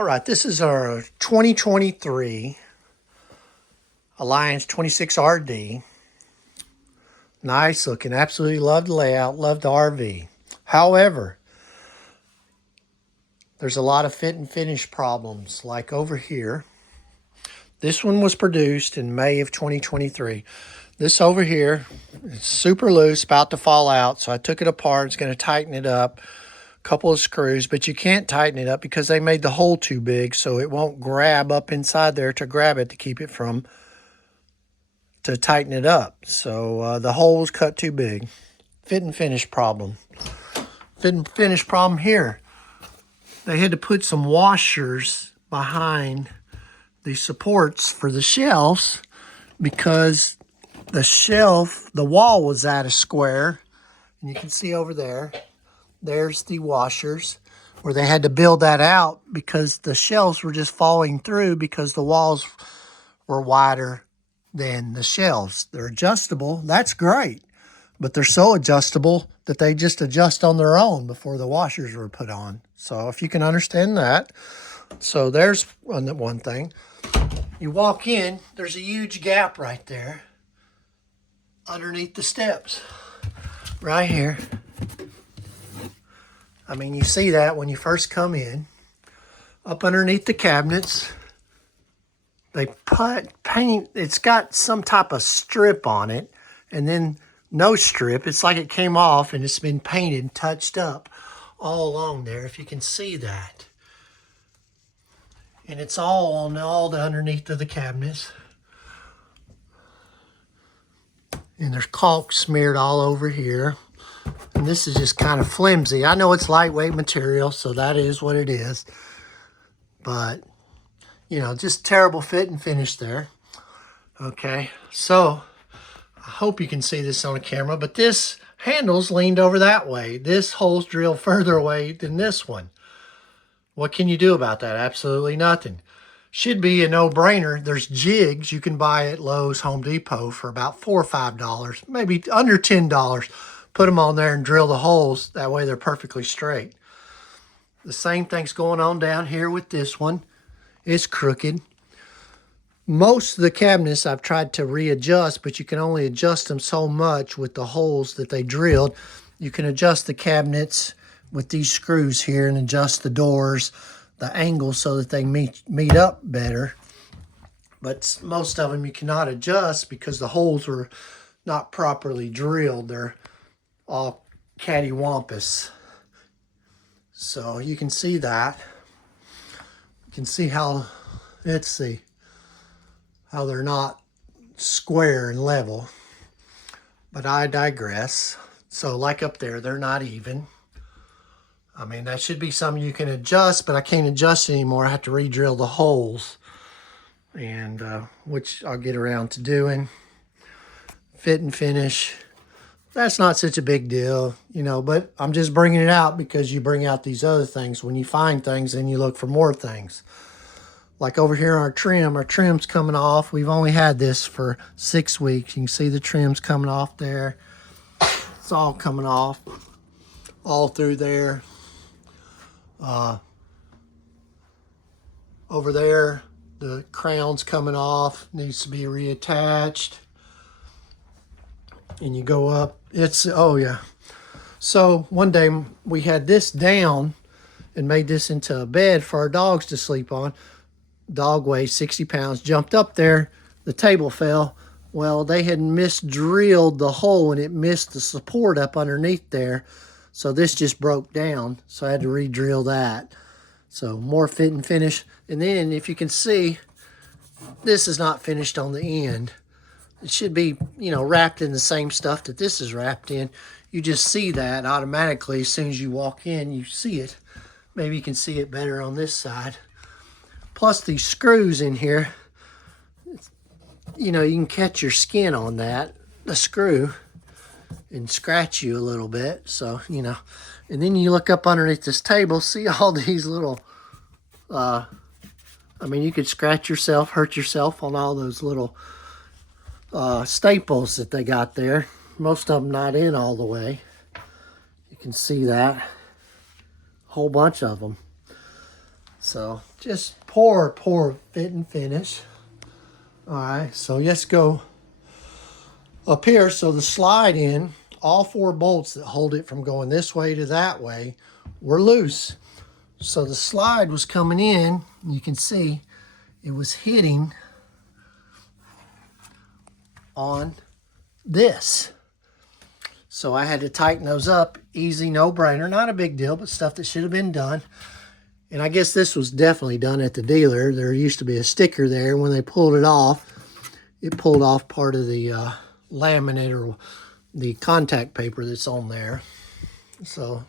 All right, this is our 2023 Alliance 26RD. Nice looking, absolutely love the layout, love the RV. However, there's a lot of fit and finish problems, like over here. This one was produced in May of 2023. This over here, it's super loose, about to fall out, so I took it apart. It's going to tighten it up. Couple of screws, but you can't tighten it up because they made the hole too big, so it won't grab up inside there to grab it to keep it from to tighten it up. So the hole was cut too big. Fit and finish problem. Fit and finish problem here. They had to put some washers behind the supports for the shelves because the wall was at a square, and you can see over there. There's the washers where they had to build that out because the shelves were just falling through because the walls were wider than the shelves. They're adjustable. That's great. But they're so adjustable that they just adjust on their own before the washers were put on. So if you can understand that. So there's one thing. You walk in, there's a huge gap right there underneath the steps. Right here. I mean, you see that when you first come in. Up underneath the cabinets, they paint, it's got some type of strip on it, and then no strip. It's like it came off and it's been painted, touched up all along there, if you can see that. And it's all on all the underneath of the cabinets. And there's caulk smeared all over here. And this is just kind of flimsy. I know it's lightweight material, so that is what it is. But, you know, just terrible fit and finish there. Okay, so I hope you can see this on the camera, but this handle's leaned over that way. This hole's drilled further away than this one. What can you do about that? Absolutely nothing. Should be a no-brainer. There's jigs you can buy at Lowe's, Home Depot for about $4 or $5, maybe under $10. Put them on there and drill the holes. That way they're perfectly straight. The same thing's going on down here with this one. It's crooked. Most of the cabinets I've tried to readjust, but you can only adjust them so much with the holes that they drilled. You can adjust the cabinets with these screws here and adjust the doors, the angles so that they meet up better. But most of them you cannot adjust because the holes are not properly drilled. They're all cattywampus. So you can see that. You can see how, let's see, how they're not square and level. But I digress. So like up there, they're not even. I mean, that should be something you can adjust, but I can't adjust anymore. I have to re-drill the holes, and which I'll get around to doing. Fit and finish. That's not such a big deal, you know, but I'm just bringing it out because you bring out these other things. When you find things, then you look for more things. Like over here, our trim's coming off. We've only had this for 6 weeks. You can see the trim's coming off there. It's all coming off, all through there. Over there, the crown's coming off, needs to be reattached. And you go up, oh yeah. So one day we had this down and made this into a bed for our dogs to sleep on. Dog weighs 60 pounds, jumped up there, the table fell. Well, they had misdrilled the hole and it missed the support up underneath there. So this just broke down, so I had to re-drill that. So more fit and finish. And then if you can see, this is not finished on the end. It should be, you know, wrapped in the same stuff that this is wrapped in. You just see that automatically as soon as you walk in, you see it. Maybe you can see it better on this side. Plus these screws in here, you know, you can catch your skin on that, the screw, and scratch you a little bit. So, you know, and then you look up underneath this table, see all these little, I mean, you could scratch yourself, hurt yourself on all those little staples that they got there. Most of them not in all the way. You can see that. Whole bunch of them. So just poor fit and finish. All right, so let's go up here. So the slide in, all 4 bolts that hold it from going this way to that way were loose. So the slide was coming in, you can see it was hitting on this. So I had to tighten those up. Easy, no brainer, not a big deal, but stuff that should have been done. And I guess this was definitely done at the dealer. There used to be a sticker there. When they pulled it off, it pulled off part of the laminate or the contact paper that's on there. So,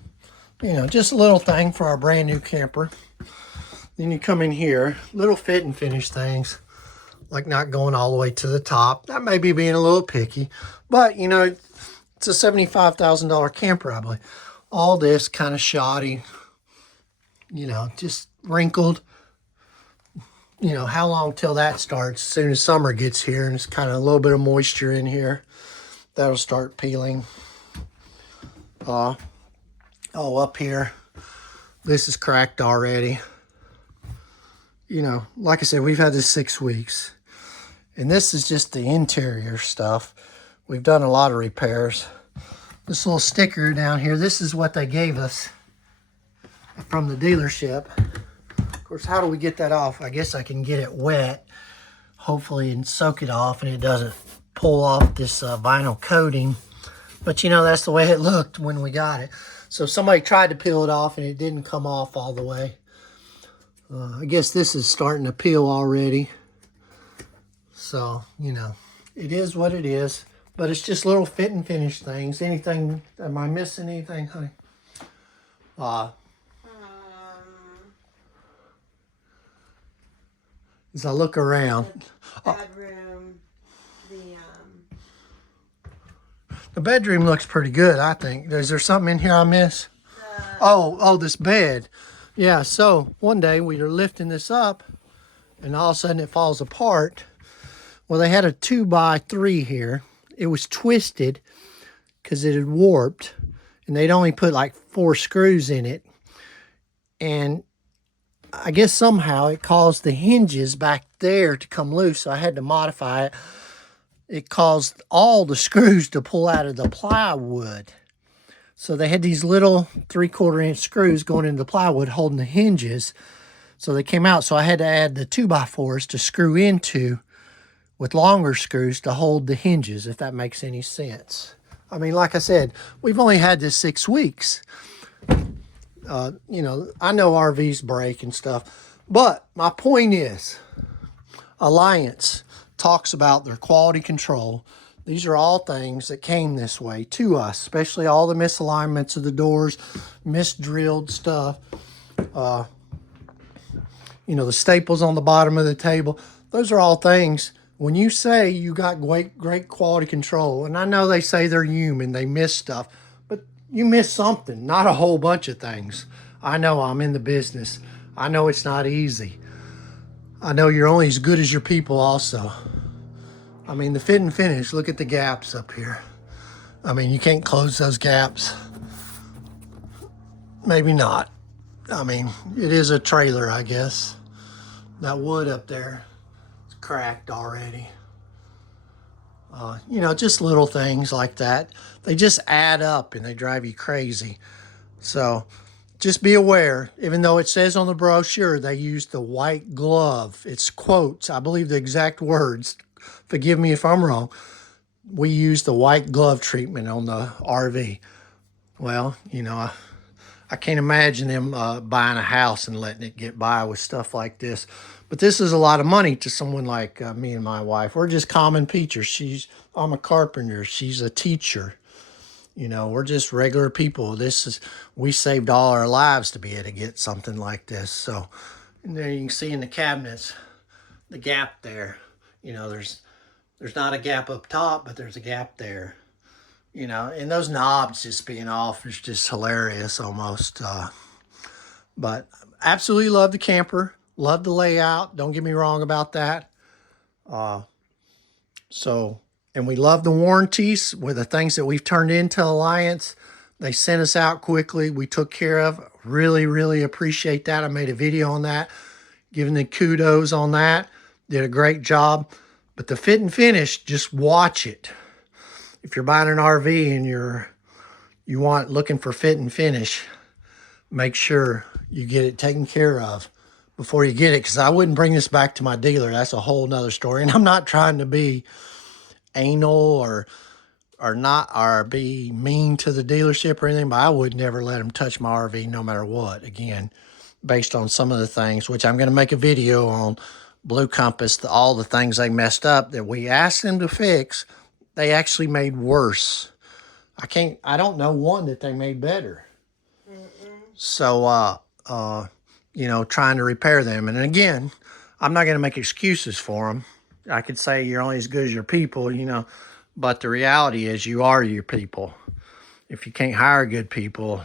you know, just a little thing for our brand new camper. Then you come in here, little fit and finish things, like not going all the way to the top. That may be being a little picky, but you know, it's a $75,000 camper, I believe. All this kind of shoddy, you know, just wrinkled. You know, how long till that starts? As soon as summer gets here and it's kind of a little bit of moisture in here, that'll start peeling. Oh, up here, this is cracked already. You know, like I said, we've had this 6 weeks. And this is just the interior stuff. We've done a lot of repairs. This little sticker down here, this is what they gave us from the dealership. Of course, how do we get that off? I guess I can get it wet, hopefully, and soak it off, and it doesn't pull off this vinyl coating. But, you know, that's the way it looked when we got it. So somebody tried to peel it off, and it didn't come off all the way. I guess this is starting to peel already. So, you know, it is what it is. But it's just little fit and finish things. Anything, am I missing anything, honey? As I look around. The bedroom, the bedroom looks pretty good, I think. Is there something in here I miss? Oh, this bed. Yeah, so one day we were lifting this up and all of a sudden it falls apart. Well, they had a 2x3 here. It was twisted because it had warped, and they'd only put like 4 screws in it. And I guess somehow it caused the hinges back there to come loose, so I had to modify it. It caused all the screws to pull out of the plywood. So they had these little 3/4 inch screws going into the plywood holding the hinges. So they came out, so I had to add the 2x4s to screw into with longer screws to hold the hinges, if that makes any sense. I mean, like I said, we've only had this 6 weeks. You know, I know RVs break and stuff, but my point is, Alliance talks about their quality control. These are all things that came this way to us, especially all the misalignments of the doors, misdrilled stuff. You know, the staples on the bottom of the table. Those are all things. When you say you got great quality control, and I know they say they're human, they miss stuff, but you miss something, not a whole bunch of things. I know, I'm in the business. I know it's not easy. I know you're only as good as your people also. I mean, the fit and finish, look at the gaps up here. I mean, you can't close those gaps. Maybe not. I mean, it is a trailer, I guess. That wood up there is cracked already. You know, just little things like that. They just add up and they drive you crazy. So just be aware, even though it says on the brochure they use the white glove. It's quotes, I believe the exact words. Forgive me if I'm wrong. We use the white glove treatment on the RV. Well, you know, I can't imagine them buying a house and letting it get by with stuff like this. But this is a lot of money to someone like me and my wife. We're just common peachers. I'm a carpenter. She's a teacher. You know, we're just regular people. We saved all our lives to be able to get something like this. So, and there you can see in the cabinets, the gap there. You know, there's not a gap up top, but there's a gap there. You know, and those knobs just being off is just hilarious almost. But absolutely love the camper. Love the layout. Don't get me wrong about that. And we love the warranties with the things that we've turned into Alliance. They sent us out quickly. We took care of. Really, really appreciate that. I made a video on that, giving the kudos on that. Did a great job. But the fit and finish, just watch it. If you're buying an RV and you want looking for fit and finish, make sure you get it taken care of before you get it, because I wouldn't bring this back to my dealer. That's a whole nother story. And I'm not trying to be anal or be mean to the dealership or anything, but I would never let them touch my RV no matter what. Again, based on some of the things, which I'm going to make a video on Blue Compass, all the things they messed up that we asked them to fix, they actually made worse. I don't know one that they made better. So, you know, trying to repair them. And again, I'm not going to make excuses for them. I could say you're only as good as your people, you know, but the reality is you are your people. If you can't hire good people,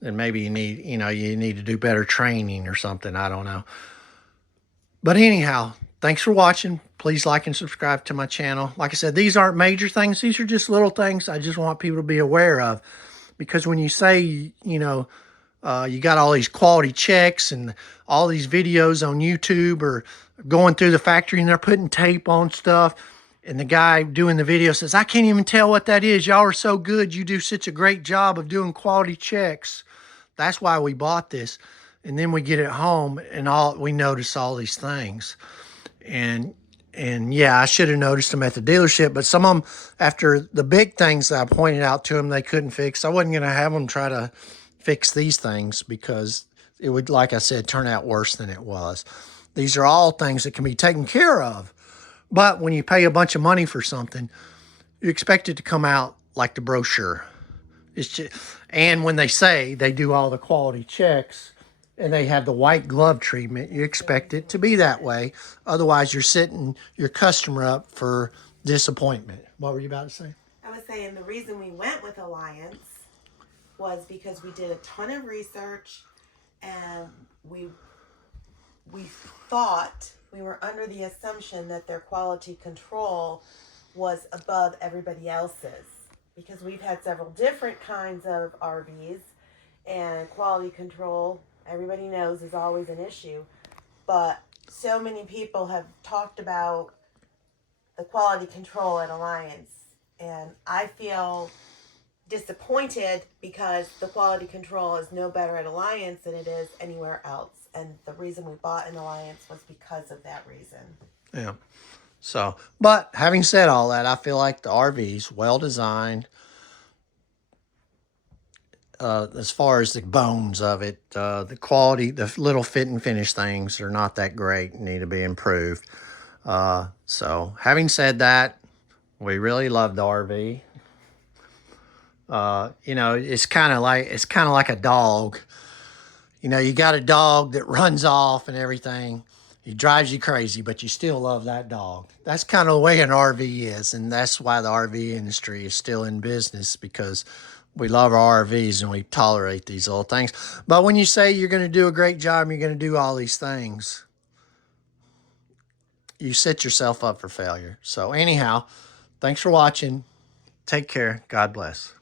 then maybe you need to do better training or something. I don't know. But anyhow, thanks for watching. Please like and subscribe to my channel. Like I said, these aren't major things. These are just little things I just want people to be aware of. Because when you say, you know, you got all these quality checks and all these videos on YouTube or going through the factory and they're putting tape on stuff, and the guy doing the video says, I can't even tell what that is. Y'all are so good. You do such a great job of doing quality checks. That's why we bought this. And then we get it home and we notice all these things. And yeah, I should have noticed them at the dealership, but some of them, after the big things that I pointed out to them, they couldn't fix. I wasn't going to have them try to fix these things because it would, like I said, turn out worse than it was. These are all things that can be taken care of. But when you pay a bunch of money for something, you expect it to come out like the brochure. It's just, and when they say they do all the quality checks and they have the white glove treatment, you expect it to be that way. Otherwise, you're setting your customer up for disappointment. What were you about to say? I was saying the reason we went with Alliance was because we did a ton of research and we thought, we were under the assumption that their quality control was above everybody else's, because we've had several different kinds of RVs and quality control, everybody knows, is always an issue. But so many people have talked about the quality control at Alliance, and I feel disappointed because the quality control is no better at Alliance than it is anywhere else. And the reason we bought an Alliance was because of that reason. Yeah. So, but having said all that, I feel like the RV's well designed. As far as the bones of it, the quality, the little fit and finish things are not that great, need to be improved. So having said that, we really love the RV. You know, it's kind of like a dog. You know, you got a dog that runs off and everything. He drives you crazy, but you still love that dog. That's kind of the way an RV is, and that's why the RV industry is still in business, because we love our RVs and we tolerate these little things. But when you say you're going to do a great job, you're going to do all these things, you set yourself up for failure. So anyhow, thanks for watching. Take care. God bless.